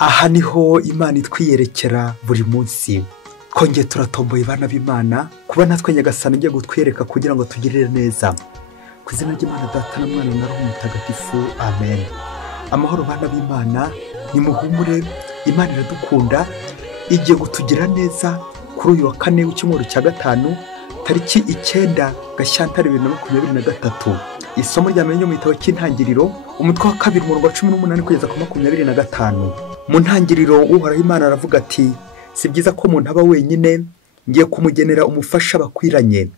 aha niho Imana itwiyerekera buri munsi. Twongeye turatomboye bana b'Imana kuba natwe Nyagasani ngiye gutwereka kugira ngo tugirire neza. Ku izina ry'Imana Data na Mwana na Roho Mutagatifu, amen. Amahoro bana b'Imana, nimuhumure, Imana iradukunda, igiye kutugira neza kuri uyu wa kane w'icyumweru cya gatanu tariki 9 Gashyantare 2023. Isomo rya mbere mu gitabo cy'intangiriro umutwe wa 2 umurongo wa 18 kugeza ku 25. Mu ntangiriro Uhoraho Imana aravuga ati: si byiza ko umuntu aba wenyine, ngiye kumugenera umufasha bakwiranye.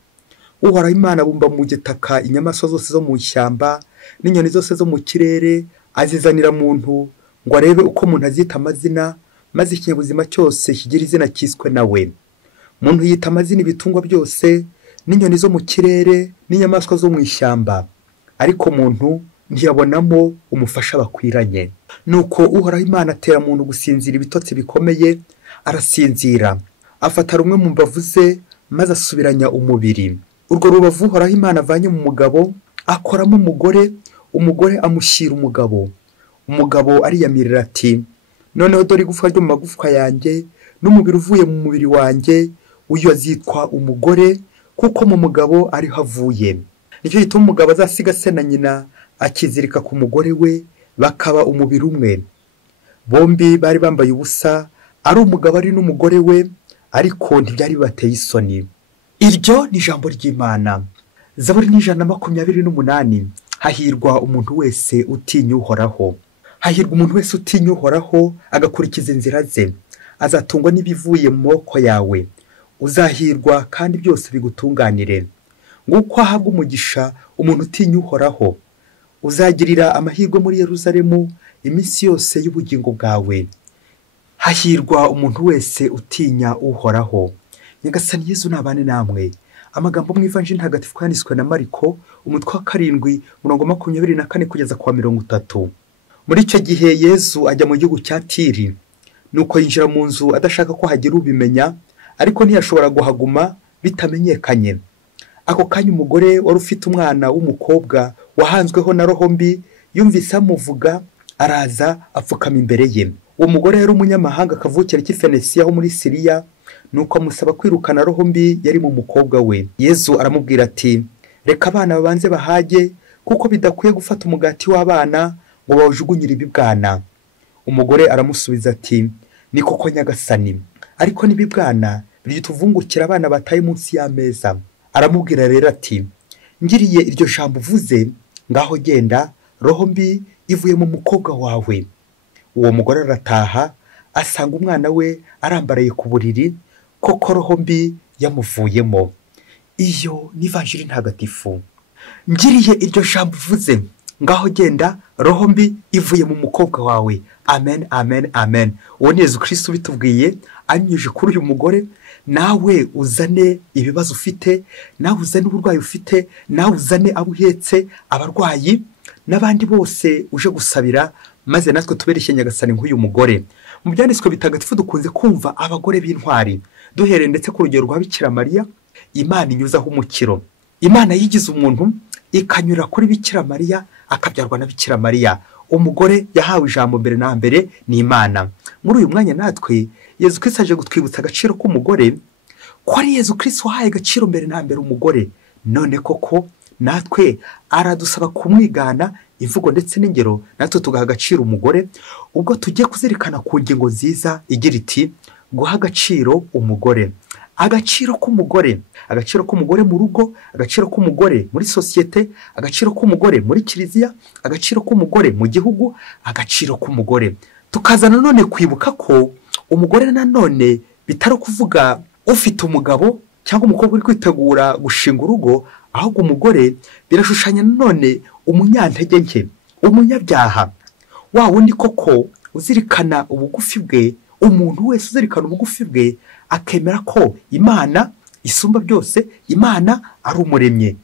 Uhoraho Imana bumba mu gitaka inyamaswa zose zo mu ishyamba n'inyoni zose zo mu kirere, azizanira muntu ngo arebe uko umuntu azita amazina, maze ikinyabuzima cyose kigira izina kiswe nawe. Muntu yita amazina ibitungwa byose n'inyoni zo mu kirere n'inyamaswa zo mu ishyamba, ariko muntu ntiyabonamo umufasha bakwiranye. Nuko Uhoraho Imana atera muntu gusinzira ibitotsi bikomeye, arasinzira, afata rumwe mu mbavu ze maze asubiranya umubiri. Urwo rubavu Uhoraho Imana avanye mu mugabo akoramo umugore, umugore amushyira umugabo. Umugabo ariyamirira ati: noneho dore igufwa ryo mu magufwa yanjye n'umubiri uvuye mu mubiri wanjye, uyu azitwa umugore, kuko mu mugabo ariho avuye. Nicyo gituma umugabo azasiga se na nyina akizirika ku mugore we, bakaba umubiri umwe. Bombi bari bambaye ubusa, ari umugabo ari n'umugore we, ariko ntibyari bibateye isoni. Iryo ni ijambo ry'Imana. Zaburi 128. Hahirwa umuntu wese utinya Uhoraho. Hahirwa umuntu wese utinya Uhoraho agakurikiza inzira ze, azatungwa n'ibivuye mu maboko yawe. Uzahirwa kandi byose bigutunganire. Nguko ahabwa umugisha umuntu utinya Uhoraho. Uzagirira amahirwe muri Yerusalemu iminsi yose y'ubugingo bwawe. Hahirwa umuntu wese utinya Uhoraho. Nyagasani Yezu nabane namwe. Amagambo mu Ivanjili ntagatifu yanditswe na Mariko umutwe wa 7 umurongo 24 kugeza kwa 30. Muri icyo gihe Yezu ajya mu gihugu cya Tiri, nuko yinjira mu nzu adashaka ko hagira ubimenya, ariko ntiyashobora guhaguma bitamenyekanye. Ako kanya umugore wari ufite umwana w'umukobwa wahanzweho na roho mbi yumvise amuvuga, araza apfukama imbere ye. Uwo mugore yari umunyamahanga kavukira cy'Ifenesiya ho muri Siriya, nuko amusaba kwirukana roho mbi yari mu mukobwa we. Yezu aramubwira ati: reka abana babanze bahage, kuko bidakwiye gufata umugati w'abana ngo bawujugunyire ibibwana. Umugore aramusubiza ati: ni koko Nyagasani, ariko n'ibibwana byituvungukira abana bataye munsi y'ameza. Aramubwira rero ati: ngiriye iryo jambo uvuze, ngaho genda, roho mbi ivuye mu mukobwa wawe. Uwo mugore arataha, asanga umwana we arambaraye ku buriri, koko roho mbi yamuvuyemo. Iyo ni Ivanjili ntagatifu. Ngiriye iryo jambo uvuze, ngaho genda, roho mbi ivuye mu mukobwa wawe. Amen, amen, amen. Uwo ni Yezu Kristo bitubwiye anyuje kuri uyu mugore. Nawe uzane ibibazo ufite, nawe uzane uburwayi ufite, nawe uzane abo uhetse, abarwayi n'abandi bose uje gusabira, maze natwe tubereshye Nyagasani nk'uyu mugore. Mu byanditswe bitagatifu dukunze kumva abagore b'intwari, duhereye ndetse ku rugero rwa Bikira Mariya. Imana inyuzaho umukiro. Imana yigize umuntu ikanyura kuri Bikira Mariya, akabyarwa na Bikira Mariya. Umugore yahawe ijambo mbere na mbere ni Imana. Muri uyu mwanya natwe Yezu Kristo aje gutwibutsa agaciro k'umugore, ko ari Yezu Kristo wahaye agaciro mbere na mbere umugore. None koko natwe aradusaba kumwigana imvugo ndetse n'ingero, natwe tugaha agaciro umugore, ubwo tugiye kuzirikana ku ngingo nziza igira iti: guha agaciro umugore. Agaciro k'umugore, agaciro k'umugore mu rugo, agaciro k'umugore muri sosiyete, agaciro k'umugore muri kiliziya, agaciro k'umugore mu gihugu, agaciro k'umugore. Tukazana none kwibuka ko umugore nanone bitari kuvuga ufite umugabo cyangwa umukobwa uri kwitegura gushinga urugo, ahubwo umugore birashushanya nanone umunyantege nke, umunyabyaha, wa wundi koko uzirikana ubugufi bwe. Umuntu wese uzirikana ubugufi bwe akemera ko Imana isumba byose, Imana ari umuremye.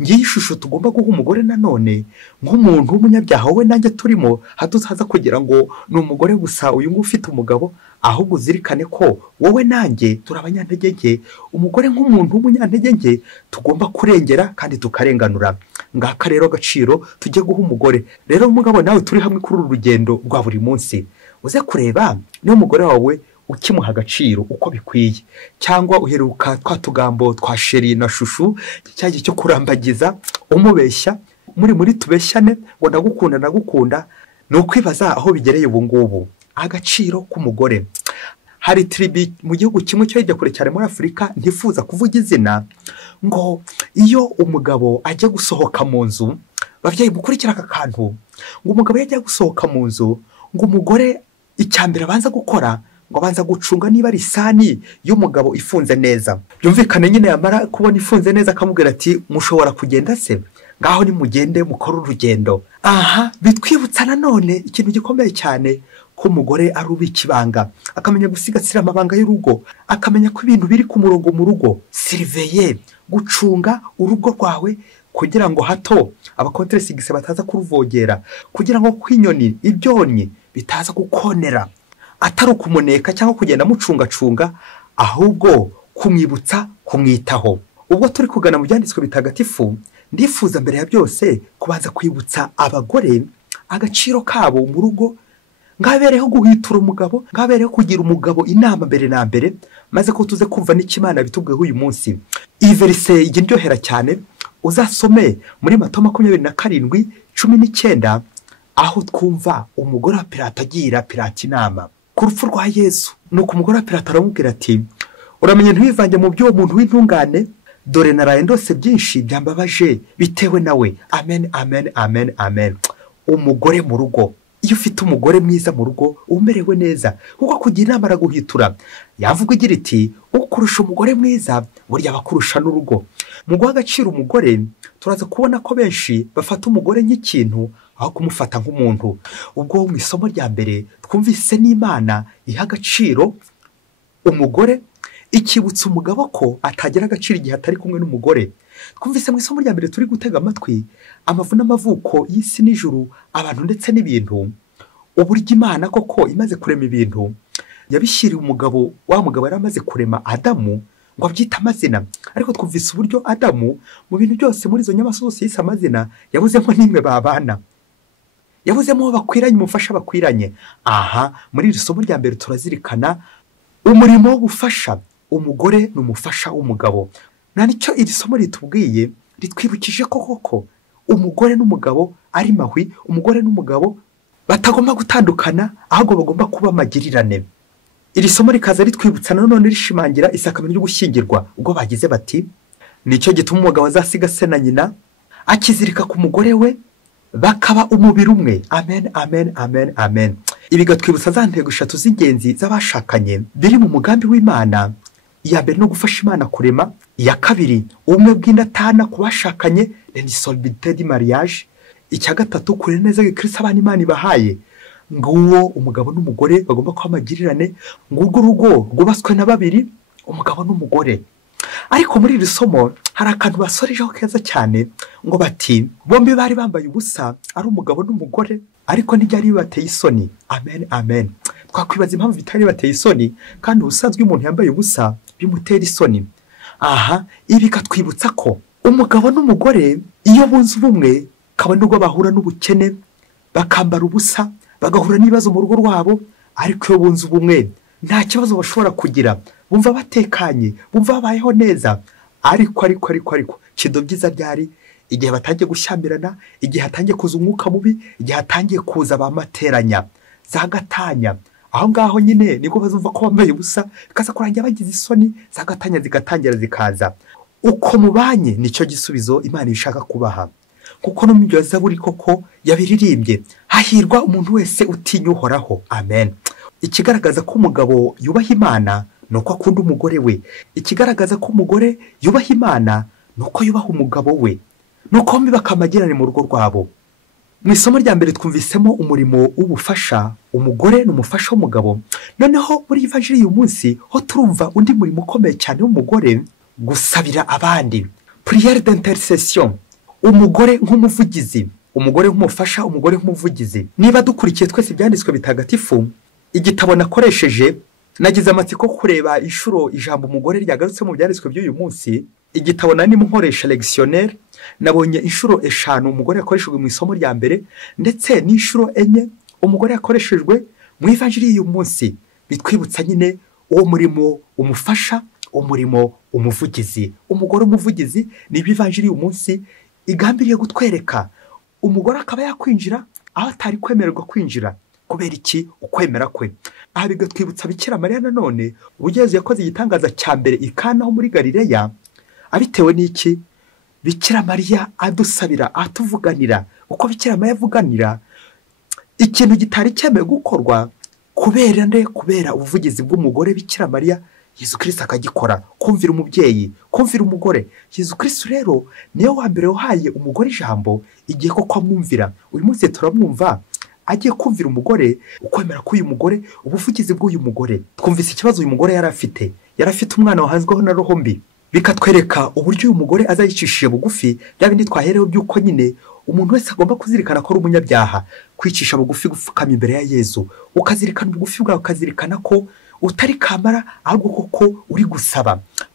Ngiye ishusho tugomba guha umugore nanone nk'umuntu w'umunyabyaha wowe nanjye turimo, hatuzaza kugira ngo ni umugore gusa uyu nguyu ufite umugabo, ahubwo uzirikane ko wowe nanjye turi abanyantege nke. Umugore nk'umuntu w'umunyantege nke tugomba kurengera kandi tukarenganura. Ngaka rero agaciro tujye guha umugore. Rero umugabo nawe turi hamwe kuri uru rugendo rwa buri munsi. uze kureba niba umugore wawe ukimuha agaciro uko bikwiye, cyangwa uheruka twa tugambo twa sheri na shushu, cya gihe cyo kurambagiza umubeshya muri tubeshyane ngo ndagukunda. Ni ukwibaza aho bigereye ubu ngubu. Agaciro k'umugore. Hari tiribi mu gihugu kimwe cyo hirya kure cyane muri Afurika, ntifuza kuvuga izina, ngo iyo umugabo ajya gusohoka mu nzu, bavyeyi mukurikira aka kantu, ngo umugabo yajya gusohoka mu nzu, ngo umugore icyambere abanza gukora, ngo abanza gucunga niba ari isani y'umugabo ifunze neza. Byumvikane nyine yamara kubona ifunze neza akamubwira ati mushobora kugenda se, ngaho nimugende mukora urugendo. Aha bitwibutsa nanone ikintu gikomeye cyane ko umugore ari ubika ibanga, akamenya gusigasira amabanga y'urugo, akamenya ko ibintu biri ku murongo mu rugo. Surveiller, gucunga urugo rwawe kugira ngo hato abakonteresigise bataza kuruvogera, kugira ngo kwinyoni ibyonnyi bitaza gukonera, atari ukumuneka cyangwa kugenda mucungacunga, ahubwo kumwibutsa, kumwitaho. Ubwo turi kugana mu byanditswe bitagatifu, ndifuza mbere ya byose kubanza kwibutsa abagore agaciro kabo mu rugo, ngabereho guhitura umugabo, ngabereho kugira umugabo inama mbere na mbere, maze ko tuze kumva n'ikimana bitubweho uyu munsi. Iyi verise iryohera cyane, uzasome muri Matayo 27:19, aho twumva umugore wa Pilato agira Pilato inama ku rupfu rwa Yesu. Nuko umugore wa Pilato aramubwira ati, uramenye ntiwivange mu by'uwo muntu w'intungane, dore naraye ndose byinshi byambabaje bitewe nawe. Amen, amen, amen, amen. Umugore mu rugo. Iyo ufite umugore mwiza mu rugo umerewe neza, kuko kugira inama araguhitura. Yavuga igira iti, ukurusha umugore mwiza burya bakurusha n'urugo. Mu guha agaciro umugore, turaza kubona ko benshi bafata umugore nk'ikintu aho kumufata nk'umuntu. Ubwo mu isomo rya mbere twumvise n'Imana iha agaciro umugore, ikibutsa umugabo ko atagira agaciro igihe atari kumwe n'umugore. Twumvise mu isomo rya mbere turi gutega amatwi amavu n'amavuko y'isi n'ijuru, abantu ndetse n'ibintu, uburyo Imana koko imaze kurema ibintu yabishyiriye umugabo, wa mugabo yari amaze kurema Adamu, ngo abyita amazina. Ariko twumvise uburyo Adamu mu bintu byose muri izo nyamaswa zose yise amazina, yabuzemo n'imwe babana, yabuzemo bakwiranye, umufasha bakwiranye. Aha muri iri somo rya mbere turazirikana umurimo wo gufasha. Umugore ni umufasha w'umugabo. Na nicyo iri somo ritubwiye, ritwibukije ko koko umugore n'umugabo ari mahwi, umugore n'umugabo batagomba gutandukana, ahubwo bagomba kuba magirirane. Iri somo rikaza ritwibutsa nanone rishimangira isakamento ryo gushyingirwa, ubwo bagize bati, nicyo gituma umugabo azasiga se na nyina akizirika ku mugore we, bakaba umubiri umwe. Amen, amen, amen, amen. Ibi gatwibutsa za ntego 3 z'ingenzi z'abashakanye biri mu mugambi w'Imana. Iya mbere no gufasha Imana kurema, iya kabiri ubumwe bw'indatana ku bashakanye, l'indissolubilité du mariage, icya gatatu kurera neza Kristo abana Imana ibahaye. Nguwo umugabo n'umugore bagomba kuba magirirane, ngurwo urugo rwubatswe na babiri, umugabo n'umugore. Ariko muri iri somo hari akantu basorejeho keza cyane, ngo bati bombi bari bambaye ubusa, ari umugabo n'umugore, ariko ntibyari bibateye isoni. Amen, amen. Twakwibaza impamvu bitari bateye isoni, kandi ubusanzwe umuntu yambaye ubusa bimutera isoni. Aha ibi katwibutsa ko umugabo n'umugore iyo bunze ubumwe, kabone nubwo bahura n'ubukene, bakambara ubusa, bagahura n'ibibazo mu rugo rwabo, ariko iyo bunze ubumwe nta kibazo bashobora kugira, bumva batekanye, bumva babayeho neza. Ariko kidobyiza ryari igihe batangiye gushyamirana, igihe hatangiye kuza umwuka mubi, igihe hatangiye kuza bamateranya, za gatanya. Aho ngaho nyine niko bazumva ko bambaye ubusa, bikaza kurangira bagize isoni, za gatanya zigatangira zikaza. Uko mubanye nicyo gisubizo Imana ishaka kubaha. Kuko no mu byo Zaburi koko yabiririmbye, hahirwa umuntu wese utinya Uhoraho. Amen. Ikigaragaza ko umugabo yubaha Imana nuko akunda umugore we. Ikigaragaza ko umugore yubaha Imana nuko yubaha umugabo we, nuko bombi bakamagirane mu rugo rwabo. Mu isomo rya mbere twumvisemo umurimo w'ubufasha, umugore n'umufasha w'umugabo. Noneho muri Evanjiri y'uyu munsi ho turumva undi murimo ukomeye cyane w'umugore, gusabira abandi, prière d'intercession. Umugore nk'umuvugizi, umugore nk'umufasha, umugore nk'umuvugizi. Niba dukurikiye twese ibyanditswe bitagatifu, igitabo nakoresheje, nagize amatsiko kureba inshuro ijambo umugore ryagarutse mu byanditswe by'uyu munsi. Igitabo nani nkoresha lectionnaire, nabonye inshuro 5 umugore yakoreshejwe mu isomo rya mbere, ndetse n'inshuro 4 umugore yakoreshejwe mu ivanjiri y'uyu munsi bitwibutsa nyine uwo murimo umufasha, umurimo umuvugizi. Umugore umuvugizi ni ivanjiri y'uyu munsi igambiriye gutwereka. Umugore akaba yakwinjira aho atari kwemererwa kwinjira. Kubera iki? Ukwemera kwe. Aha bigatwibutsa Bikira Mariya nanone uburyo Yezu yakoze igitangaza cya mbere i Kana ho muri Galileya. Abitewe n'iki? Bikira Mariya adusabira, atuvuganira. Uko Bikira Mariya avuganira, ikintu gitari cyemewe gukorwa kubera ubuvugizi bw'umugore Bikira Mariya, Yezu Kristo akagikora. Kumvira umubyeyi, kumvira umugore. Yezu Kristo rero niyo wa mbere wahaye umugore ijambo igihe koko amwumvira. Uyu munsi turamwumva agiye kumvira umugore, ukwemera k'uyu mugore, ubuvugizi bw'uyu mugore. Twumvise ikibazo uyu mugore yari afite umwana wahanzweho na roho mbi. Bikatwereka uburyo uyu mugore azayicishije bugufi, bya bindi twahereho by'uko nyine umuntu wese agomba kuzirikana ko ari umunyabyaha. Kwicisha bugufi, gupfukama imbere ya Yezu, ukazirikana ubugufi bwawe, ukazirikana ko utari kamara ahubwo koko uri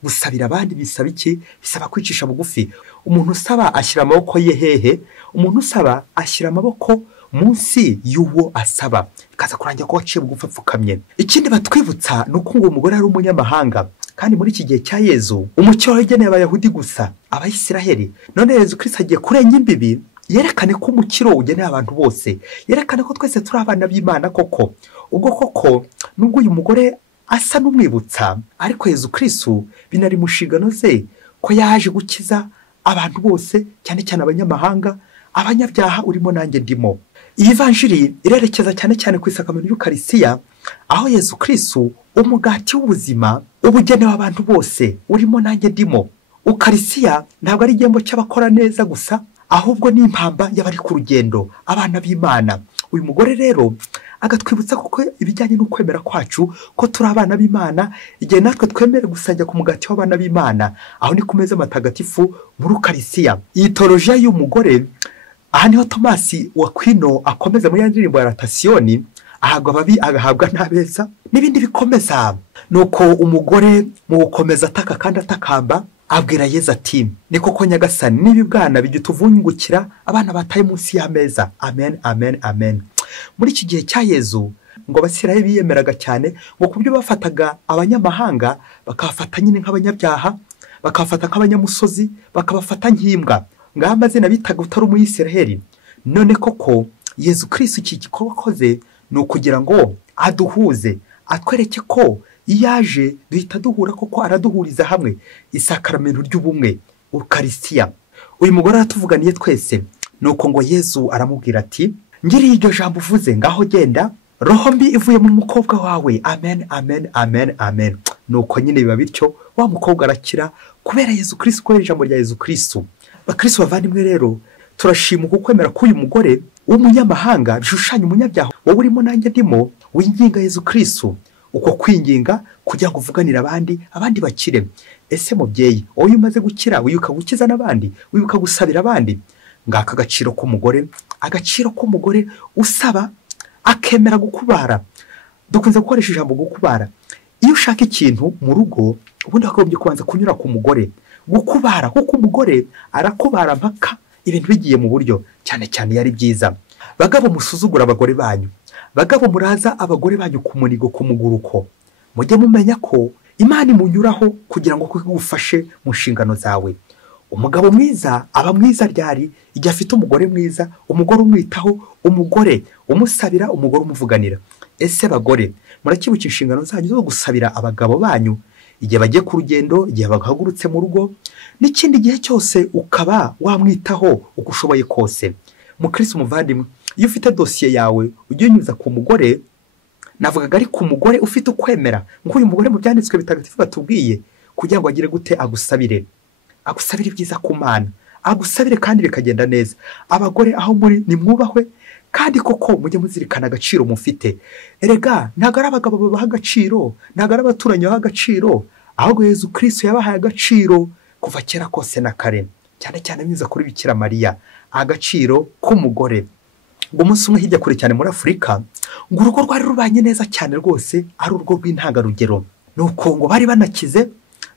gusabira abandi. Bisaba iki? Bisaba kwicisha bugufi. Umuntu usaba ashyira amaboko ye hehe? Umuntu usaba ashyira amaboko munsi y'uwo asaba, bikaza kurangira ko waciye bugufi apfukamye. Ikindi batwibutsa ni uko ngo umugore ari umunyamahanga, kandi muri iki gihe cya Yezu umucyo wageneye Abayahudi gusa, Abayisiraheli. None Yezu Kristo agiye kurenga imbibi, yerekane ko umukiro ugeneye abantu bose, yerekane ko twese turi abana b'Imana koko. Ubwo koko nubwo uyu mugore asa n'umwibutsa, ariko Yezu Kristo binari mu nshingano ze ko yaje gukiza abantu bose, cyane cyane abanyamahanga, abanyabyaha urimo nanjye ndimo. Iyi vanjiri irerekeza cyane cyane ku isakamento y'Ukarisiya, aho Yezu Kristo umugati w'ubuzima ubugenewe abantu bose urimo nanjye ndimo. Ukarisiya ntabwo ari igihembo cy'abakora neza gusa, ahubwo ni impamba y'abari ku rugendo, abana b'Imana. Uyu mugore rero agatwibutsa kuko ibijyanye n'ukwemera kwacu ko turi abana b'Imana, igihe natwe twemere gusajya ku mugati w'abana b'Imana, aho ni ku meza matagatifu muri Ukarisiya. Iyi teolojiya y'umugore, aha niho Tomasi wa Kwino akomeza muri ya ndirimbo ya Ratasiyoni, ahagwa ababi agahabwa n'abeza n'ibindi bikomeza. Nuko umugore mu gukomeza ataka kandi atakamba abwira Yezu ati, ni koko Nyagasani, n'ibibwana bigituvungukira abana bataye munsi y'ameza. Amen, amen, amen. Muri iki gihe cya Yezu ngo Abisirayeli biyemeraga cyane ngo kubyo bafataga abanyamahanga bakabafata nyine nk'abanyabyaha, bakabafata nk'abanyamusozi, bakabafata nk'imbwa, ngaho amazina bitaga utari umuyisiraheli. None koko Yezu Kristo iki gikorwa akoze ni ukugira ngo aduhuze, atwereke ko yaje duhita duhura, koko araduhuriza hamwe. Isakaramentu ry'ubumwe, Ukarisiya. Uyu mugore aratuvuganiye twese. Nuko ngo Yezu aramubwira ati, ngiriye iryo jambo uvuze, ngaho genda, roho mbi ivuye mu mukobwa wawe. Amen, amen, amen, amen. Nuko nyine biba bityo, wa mukobwa arakira kubera Yezu Kristo, kubera ijambo rya Yezu Kristo. Bakristo bavandimwe rero, turashima uko kwemera k'uyu mugore w'umunyamahanga bishushanya umunyabyaha wowe urimo nanjye ndimo, winginga Yezu Kristo. Uko kwinginga kugira ngo uvuganire abandi bakire. Ese mubyeyi, wowe umaze gukira wibuka gukiza n'abandi, wibuka gusabira abandi? Ngaka agaciro k'umugore, agaciro k'umugore usaba akemera gukubara. Dukunze gukoresha ijambo gukubara. Iyo ushaka ikintu mu rugo, ubundi wakagombye kubanza kunyura ku mugore. Gukubara kuko umugore arakubara mpaka ibintu bigiye mu buryo, cyane cyane yari byiza. Bagabo musuzugura abagore banyu, bagabo muraza abagore banyu ku munigo, ku muguruko, mujye mumenya ko Imana imunyuraho kugira ngo kugufashe mu nshingano zawe. Umugabo mwiza aba mwiza ryari igihe afite umugore mwiza, umugore umwitaho, umugore umusabira, umugore umuvuganira. Ese bagore murakibuka inshingano zanyu zo gusabira abagabo banyu igihe bagiye ku rugendo, igihe bahagurutse mu rugo, n'ikindi gihe cyose ukaba wamwitaho uko ushoboye kose. Mukristo umuvandimwe, iyo ufite dosiye yawe ujye unyuza ku mugore. Navugaga ari ku mugore ufite ukwemera, nk'uyu mugore mu byanditswe bitagatifu batubwiye, kugira ngo agire gute? Agusabire ibyiza ku Mana, agusabire kandi bikagenda neza. Abagore aho muri nimwubahwe, kandi koko mujye muzirikana agaciro mufite. Erega ntabwo ari abagabo babaha agaciro, ntabwo ari abaturanyi babaha agaciro, ahubwo Yezu Kristo yabahaye agaciro kuva kera kose na kare, cyane cyane binyuze kuri Bikira Mariya. Agaciro k'umugore. Ngo umunsi umwe hirya kure cyane muri Afurika, ngo urugo rwari rubanye neza cyane rwose, ari urugo rw'intangarugero. Nuko ngo bari banakize,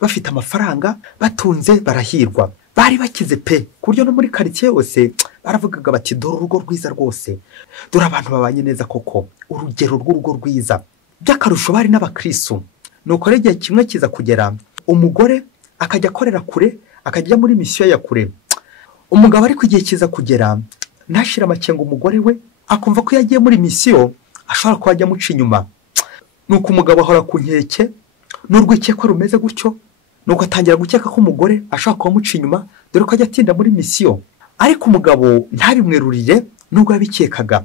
bafite amafaranga, batunze, barahirwa, bari bakize pe, ku buryo no muri karitsiye yose baravugaga bati dore urugo rwiza rwose, dore abantu babanye neza koko, urugero rw'urugo rwiza. By'akarusho bari n'abakristo. Nuko igihe kimwe kiza kugera, umugore akajya akorera kure, akajya muri misiyo ya kure. Umugabo ariko igihe kiza kugera, ntashira amakenga umugore we, akumva ko yagiye muri misiyo ashobora kuba ajya amuca inyuma. Nuko umugabo ahora ku nkeke, n'urwikekwe rumeze gutyo, nuko atangira gukeka ko umugore ashobora kuba amuca inyuma, dore ko ajya atinda muri misiyo. Ariko umugabo ntabimwerurire nubwo yabikekaga.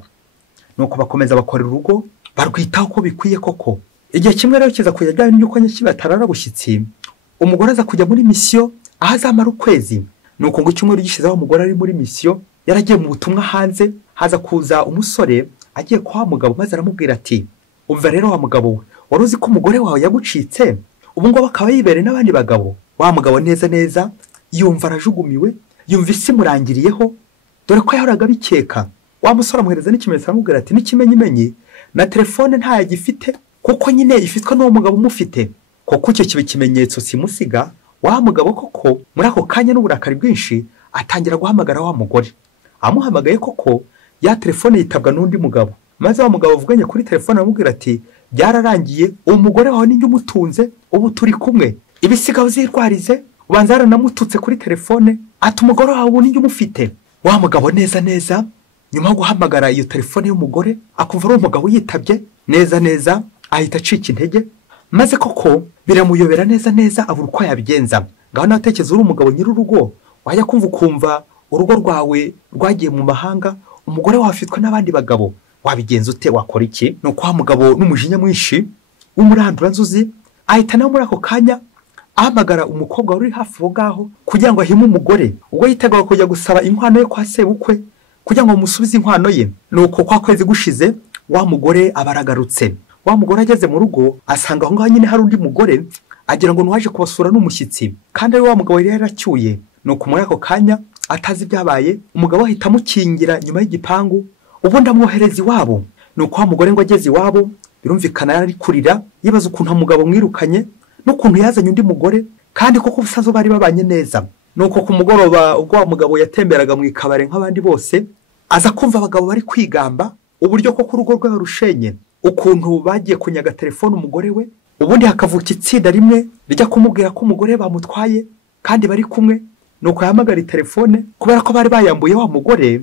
Nuko bakomeza bakorera urugo, barwitaho uko bikwiye koko. Igihe kimwe rero kiza kujya ajyanye n'uko nyakibatarara bushyitsi, umugore aza kujya muri misiyo aho azamara ukwezi. Nuko ngo icyumweru gishize umugore ari muri misiyo, yaragiye mu butumwa hanze, haza kuza umusore agiye kwa mugabo maze aramubwira ati, umva rero wa mugabo we, wari uzi ko umugore wawe yagucitse, ubu ngo bakaba yibereye n'abandi bagabo. Wa mugabo neza neza yumva arajugumiwe, yumva isi murangiriyeho, dore ko yahoraga bikeka. Wa musore amuhereza n'ikimenyetso aramubwira ati, n'ikimenyimenyi na telefone ntayagifite, kuko nyine ifitwe n'uwo mugabo umufite. Koko icyo kiba ikimenyetso simusiga. Wa mugabo koko muri ako kanya n'uburakari bwinshi atangira guhamagara wa mugore. Amuhamagaye koko, ya telefone yitabwa n'undi mugabo. Maze wa mugabo avuganye kuri telefone aramubwira ati, byararangiye, uwo mugore wawe ninjye umutunze, ubu turi kumwe, ibisigaho uzirwarize. Ubanza yaranamututse kuri telefone, ati umugore wawe ubu ninjye umufite. Wa mugabo neza neza nyuma yo guhamagara iyo telefone y'umugore, akumva ari umugabo yitabye, neza neza ahita acika intege. Maze koko biramuyobera neza neza, abura uko yabigenza. Ngaho natekereza uri umugabo nyir'urugo, wajya kumva urugo rwawe rwagiye mu mahanga, umugore wawe afitwe n'abandi bagabo, wabigenza ute? Wakora iki? Nuko wa mugabo n'umujinya mwinshi w'umuranduranzuzi ahita nawe muri ako kanya ahamagara umukobwa uri hafi aho ngaho kugira ngo ahime umugore. Ubwo yiteguye kujya gusaba inkwano ye kwa sebukwe kugira ngo bamusubize inkwano ye. Nuko kwa kwezi gushize wa mugore abaragarutse. Wa mugore ageze mu rugo asanga aho ngaho nyine hari undi mugore, agira ngo nuwaje kubasura n'umushyitsi, kandi ari wa mugabo yari yaracyuye. Nuko muri ako kanya atazi ibyabaye, umugabo ahita amukingira nyuma y'igipangu, ubundi amwohereza iwabo. Nuko wa mugore ngo ageze iwabo, birumvikana yari kurira yibaza ukuntu umugabo mwirukanye n'ukuntu yazanye undi mugore, kandi koko ubusanzwe bari babanye neza. Nuko ku mugoroba ubwo wa mugabo yatemberaga mu ikabare nk'abandi bose, aza kumva abagabo bari kwigamba uburyo koko urugo rwe barushenye, ukuntu bagiye kunyaga telefone umugore we. Ubundi hakavuka itsinda rimwe rijya kumubwira ko umugore bamutwaye kandi bari kumwe. Nuko yahamagara telefone kubera ko bari bayambuye wa mugore,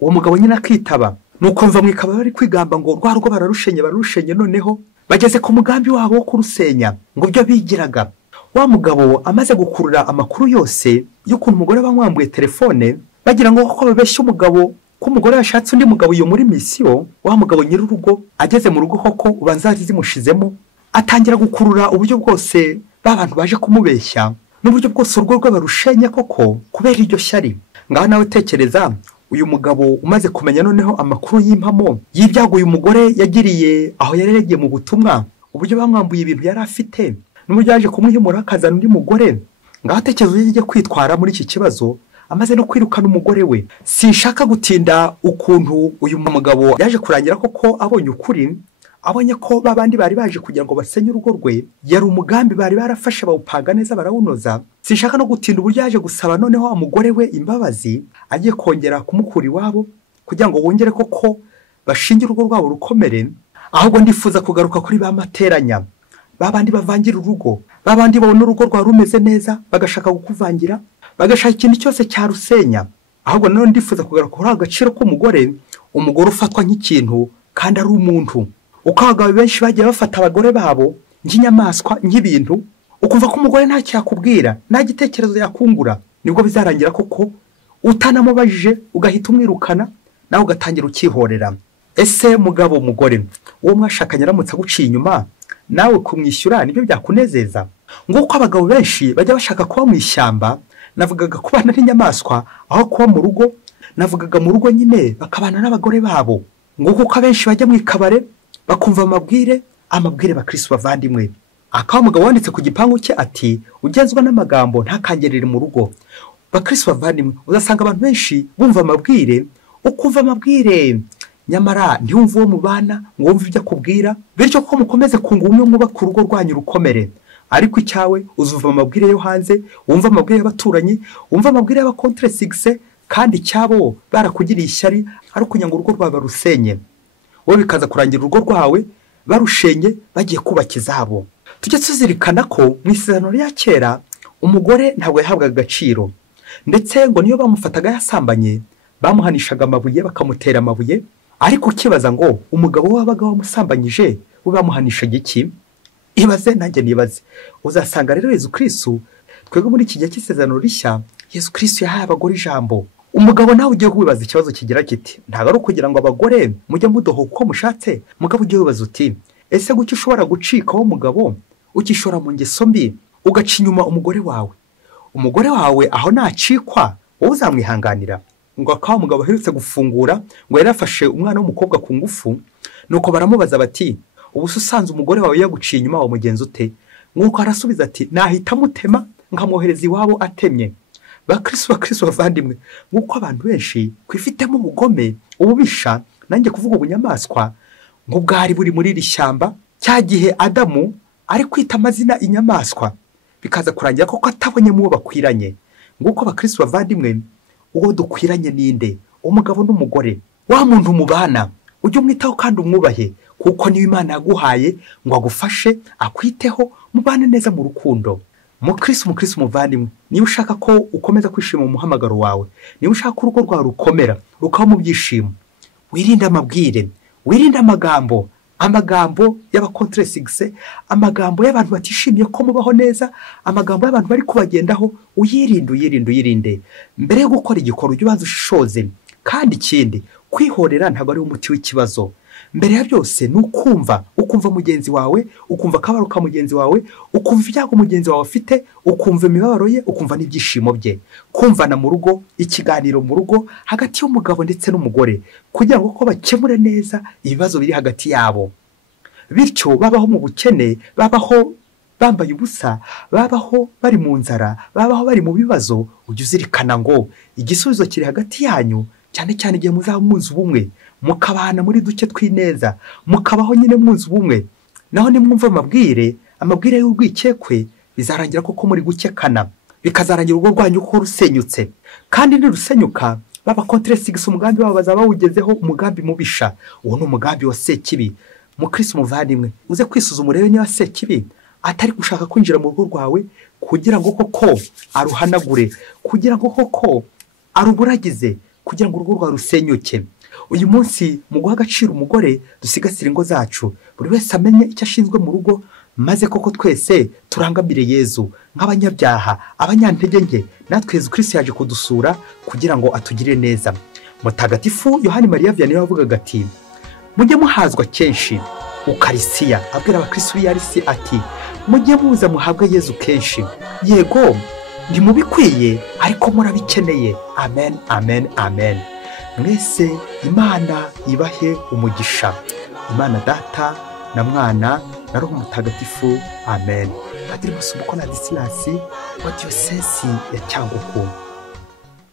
uwo mugabo nyine akitaba. Nuko mva mu ikabare bari kwigamba ngo rwa rugo bararushenye, noneho bageze ku mugambi wabo wo kurusenya ngo byo bigiraga. Wa mugabo amaze gukurura amakuru yose y'ukuntu umugore bamwambuye telefone, bagira ngo koko babeshye umugabo ko umugore yashatse undi mugabo iyo muri misiyo. Wa mugabo nyir'urugo ageze mu rugo koko ubanza zimushizemo, atangira gukurura uburyo bwose b'abantu baje kumubeshya, n'uburyo bwose urugo rwe barushenye koko kubera iryo shyari. Ngaho nawe tekereza, uyu mugabo umaze kumenya noneho amakuru y'impamo y'ibyago uyu mugore yagiriye aho yari yagiye mu butumwa, uburyo bamwambuye ibintu yari afite, n'uburyo yaje kumwihimura akazana undi mugore. Ngaho tekereza uburyo yagiye kwitwara muri iki kibazo, amaze no kwirukana umugore we. Sinshaka gutinda ukuntu uyu mugabo yaje kurangira koko abonye ukuri, abonye ko babandi bari baje kugira ngo basenye urugo rwe, yari umugambi bari barafashe bawupanga neza barawunoza. Sinshaka no gutinda uburyo yaje gusaba noneho wa mugore we imbabazi, agiye kongera kumukura iwabo kugira ngo wongere koko bashingira urugo rwabo rukomere. Ahubwo ndifuza kugaruka kuri ba materanya, babandi bavangira urugo, babandi babona urugo rwa rumeze neza bagashaka kukuvangira, bagashaka ikintu cyose cyarusenya. Ahubwo none ndifuza kugaruka kuri agaciro k'umugore, umugore ufatwa nk'ikintu kandi ari umuntu. Uko abagabo benshi bagiye bafata abagore babo nk'inyamaswa, nk'ibintu, ukumva ko umugore nta cyakubwira, nta gitekerezo yakungura, nibwo bizarangira koko utanamubajije ugahita umwirukana, nawe ugatangira ukihorera. Ese mugabo mugore, uwo mwashakanye aramutse aguciye inyuma, nawe kumwishyura nibyo byakunezeza? Nguko abagabo benshi bajya bashaka kuba mu ishyamba, navugaga kubana n'inyamaswa aho kuba mu rugo, navugaga mu rugo nyine bakabana n'abagore babo. Nguko uko abenshi bajya mu ikabare bakumva amabwire bakristo bavandimwe. Akawa mugabo wanditse ku gipangu cye ati, ugenzwa n'amagambo ntakangerere mu rugo. Bakristo bavandimwe, uzasanga abantu benshi bumva amabwire, ukumva amabwire nyamara ntiyumva uwo mubana ngo wumve ibyo akubwira, bityo ko mukomeze kunga ubumwe mwubaka urugo rwanyu rukomere. Ariko icyawe uzumva amabwire yo hanze, wumva amabwire y'abaturanyi, wumva amabwire y'abakontre 6, kandi cyabo barakugiriye ishyari ari ukugira ngo urugo rwawe rusenye, wowe bikaza kurangira urugo rwawe barushenye bagiye kubaka izabo. Tujye tuzirikana ko mu isezerano rya kera umugore ntabwo yahabwaga agaciro, ndetse ngo niyo bamufataga yasambanye bamuhanishaga amabuye, bakamutera amabuye. Ariko ukibaza ngo umugabo wabaga wamusambanyije we bamuhanishaga iki? Ibaze nanjye nibaze. Uzasanga rero Yesu Kristo, twebwe muri iki gihe cy'isezerano rishya, Yesu Kristo yahaye abagore ijambo. Umugabo nawe ugiye wibaza ikibazo kigira kiti, ntabwo ari ukugira ngo abagore mujye mudoho uko mushatse. Mugabo ugiye wibaza uti, ese guki ushobora gucikaho umugabo ukishora mu ngeso mbi ugaca inyuma umugore wawe? Umugore wawe aho nacikwa wowe uzamwihanganira? Ngo akawa umugabo aherutse gufungura ngo yari afashe umwana w'umukobwa ku ngufu, nuko baramubaza bati, ubu usanze umugore wawe yaguciye inyuma wa mugenzi ute? Nuko arasubiza ati, nahita mutema nkamwohereza iwabo atemye. Bakristo bavandimwe, nk'uko abantu benshi kwifitemo ubugome, ububisha, nanjye kuvuga ubunyamaswa, ngo bwari buri muri iri shyamba cya gihe Adamu ari kwita amazina inyamaswa, bikaza kurangira ko atabonye mu bakwiranye. Nguko abakristo bavandimwe, uwo dukwiranye ninde? Umugabo n'umugore. Wa muntu mubana ujye umwitaho kandi umwubahe, kuko niyo Imana yaguhaye ngo agufashe akwiteho, mubane neza mu rukundo. Mukristo muvandimwe, niba ushaka ko ukomeza kwishima mu muhamagaro wawe, niba ushaka ko urugo rwawe rukomera rukaho mu byishimo, wirinde amabwire, wirinde amagambo y'abakontresigise, amagambo y'abantu batishimiye ko mubaho neza, amagambo y'abantu bari kubagendaho. Uyirinde. Mbere yo gukora igikorwa ujye ubanza ushishoze. Kandi ikindi, kwihorera ntabwo ari umuti w'ikibazo. Mbere ya byose ni ukumva mugenzi wawe, ukumva akabaro ka mugenzi wawe, ukumva ibyago mugenzi wawe afite, ukumva imibabaro ye, ukumva n'ibyishimo bye. Kumvana mu rugo, ikiganiro mu rugo hagati y'umugabo ndetse n'umugore, kugira ngo ko bakemure neza ibibazo biri hagati yabo, bityo babaho mu bukene, babaho bambaye ubusa, babaho bari mu nzara, babaho bari mu bibazo. Ujye uzirikana ngo igisubizo kiri hagati yanyu, cyane cyane igihe muzaba munsi ubumwe, mukabana muri duke twineza, mukabaho nyine munsi ubumwe. Naho nimwumva amabwire y'urwikekwe, bizarangira koko muri gukekana, bikazarangira urugo rwanyu ko rusenyutse. Kandi nirusenyuka, baba kontresigise umugambi wabo bazaba bawugezeho, umugambi mubisha. Uwo ni umugambi wa Sekibi. Mukristo muvandimwe, uze kwisuzuma urebe niba Sekibi atari gushaka kwinjira mu rugo rwawe kugira ngo koko aruhanagure, kugira ngo koko aruburagize, kugira ngo urugo rwawe rusenyuke. Uyu munsi mu guha agaciro umugore, dusigasire ingo zacu, buri wese amenye icyo ashinzwe mu rugo, maze koko twese turangamire Yezu nk'abanyabyaha, abanyantege nke. Natwe Yezu Kristo yaje kudusura kugira ngo atugire neza. Mutagatifu Yohani Mariya Vianney yavugaga ati, mujye muhazwa kenshi ukarisiya. Abwira abakristo b'iyarisi ati, mujye muza muhabwe Yezu kenshi. Yego ntimubikwiye, ariko murabikeneye. Amen. Mwese Imana ibahe umugisha. Imana Data na Mwana na Roho Mutagatifu. Amen. Padiri Musumbuko na Disilasi wa Diyosesi ya Cyangugu.